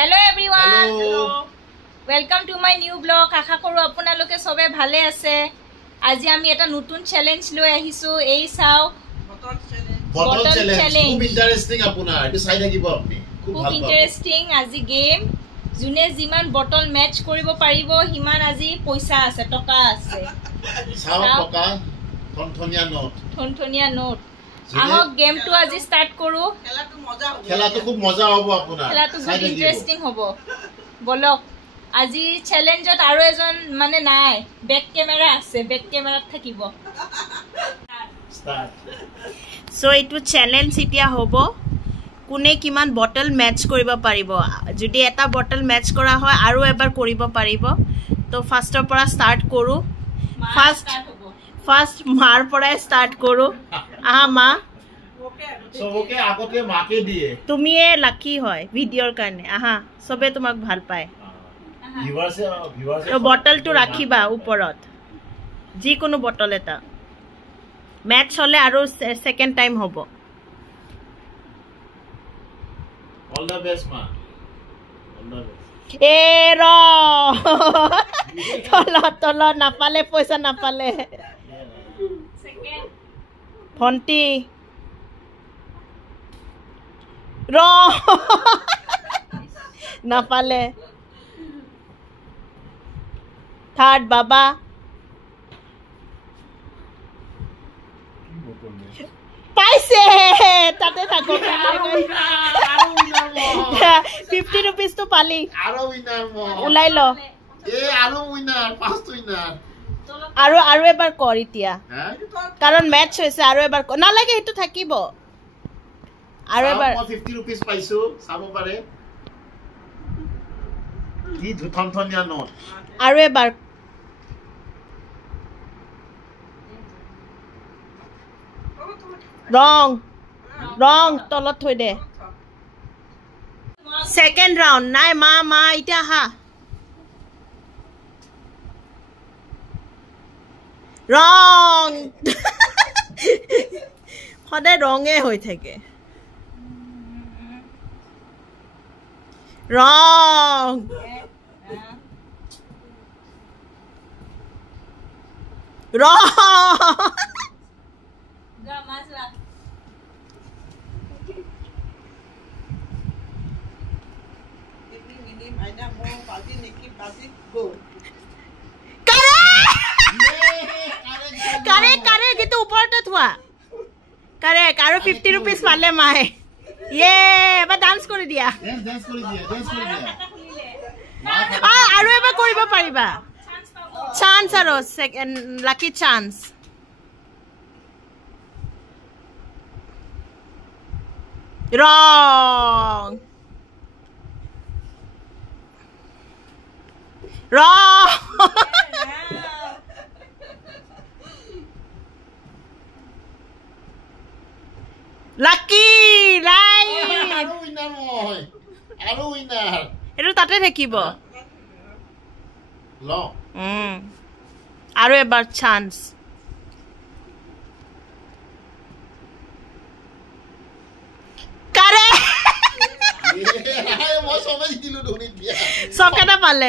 Hello everyone. Hello. Welcome to my new blog. আশা কৰো আপোনালোকে সবে ভালে আছে। আজি আমি এটা নতুন চ্যালেঞ্জ লৈ আহিছো। এই চাও বটল চ্যালেঞ্জ। খুব ইন্টারেস্টিং আপোনাৰ। এটো চাই থাকিব আপুনি। খুব ভাল পাব। ইন্টাৰেস্টিং আজি গেম। জুনে জিমান বটল ম্যাচ কৰিব পাৰিব হিমান আজি পইচা আছে, টকা আছে। চাও টকা থনথনিয়া নোট। থনথনিয়া নোট। আহক গেমটো আজি স্টার্ট কৰো। খেলাটো খুব মজা হ'ব আপোনাৰ। খেলাটো খুব ইন্টাৰেস্টিং হ'ব। বলক আজি চ্যালেঞ্জত আৰু এজন মানে নাই, ব্যাক ক্যামেরা আছে, ব্যাক ক্যামেরাত থাকিব। স্টার্ট। সো এটু চ্যালেঞ্জ ইতিয়া হ'ব কোনে কিমান বটল ম্যাচ কৰিব পাৰিব। যদি এটা বটল ম্যাচ কৰা হয় আৰু এবাৰ কৰিব পাৰিব। তো ফাৰ্ষ্টৰ পৰা স্টাৰ্ট কৰো। ফাৰ্ষ্ট মাৰ পৰাই স্টাৰ্ট কৰো। আহা মা সবকে আগতে মাকে দিয়ে। তুমিয়ে লাকি হয় ভিডিওৰ কাৰণে। আহা সবে তোমাক ভাল পায়। ভিউয়াৰ্সে তো বটলটো ৰাখিবা ওপৰত, যিকোনো বটল এটা। ম্যাচ হলে আৰু সেকেন্ড টাইম হ'ব। অল দা বেস্ট মা। All the best. তল নাপালে পইচা নাপালে। ভন্টি নাপালে। থার্ড বাবা। পাইছে তাতে থাকো। 50 rupees তো পালি। আরো উইনার ওলাই ল। আরো উইনার, ফার্স্ট উইনার। আৰু এবাৰ কৰ এতিয়া, কাৰণ ম্যাচ হৈছে। আৰু এবাৰ নালাগে, এইটো থাকিব। আৰু এবাৰ 50 rupees পাইছো, চাব পাৰে। কি ধুথনথনিয়া নোট। আৰু এবাৰ ৰং তলত থৈ দে। সেকেন্ড ৰাউন্ড নাই। মা এতিয়া আহা। ৰং সদায় ৰঙে হৈ থাকে। ৰং কাৰেক্ট কিন্তু ওপৰতে থোৱা। কাৰেক্ট। আৰু 50 rupees পালে মায়ে। এবাৰ ডান্স কৰি দিয়া। আৰু এবাৰ কৰিব পাৰিবা। চান্স আৰু সেকেন্ড লাকি চান্স। ৰং লাকি এইটো তাতে থাকিব। আৰু এবাৰ চান্স। সবকেটা পালে।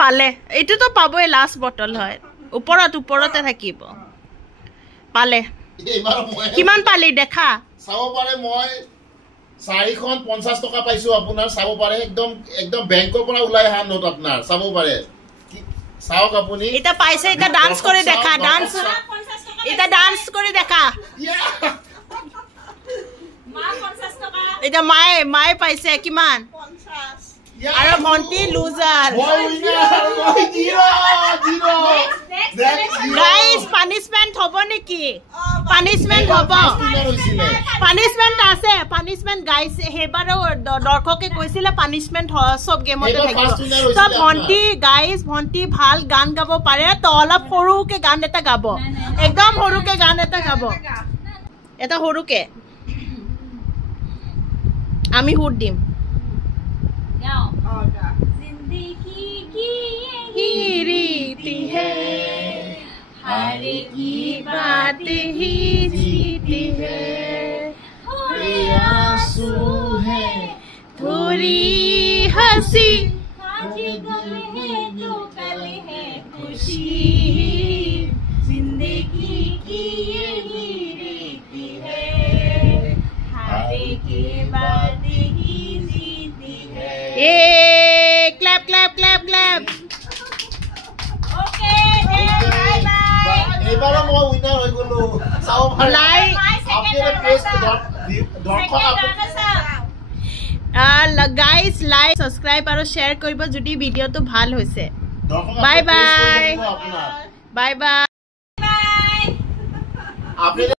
পালে এইটোতো পাবই। লাষ্ট বটল হয়। ওপৰতে থাকিব। পালে। কিমান পালি দেখা চাব পাৰে। মই 450 টকা পাইছো আপোনাৰ। চাব পাৰে। একদম বেংকৰ পৰা ওলাই অহা নোট আপোনাৰ। চাব পাৰে। চাওক আপুনি। এটা পাইছে। এটা ডান্স কৰি দেখা। এটা ডান্স কৰি দেখা। এটা মায়ে পাইছে কিমান। আৰু ভন্টি লুজাৰ। গাইস পানিশমেন্ট হ'ব নেকি? পানিশমেন্ট হ'ব। পানিশমেন্ট আছে। পানিশমেন্ট গাইস হেবাৰো দৰ্শকে কৈছিলে পানিশমেন্ট সব গেমতে থাকিব। তো ভন্টি ভাল গান গাব পাৰে। তো অলপ সৰুকে গান এটা গাব। একদম সৰুকে গান এটা গাব। এটা সৰুকে আমি হুট দিম। जिंदगी की यही रीति है हार की बात ही जीती है ये आंसू है थोड़ी हंसी आज गम है तो कल है खुशी जिंदगी की यही रीति है हार के बाद ही जीती है ए clap clap clap clap okay bye bye এবাৰো মই উইনাৰ হৈ গলো চাও পাৰে লাইক আপোনাৰ পেজ দৰ্শক গাইজ লাইক সাবস্ক্ৰাইব আৰু শ্বেয়াৰ কৰিব যদি ভিডিওটো ভাল হৈছে দৰ্শক বাই বাই আপোনাৰ বাই বাই আপুনি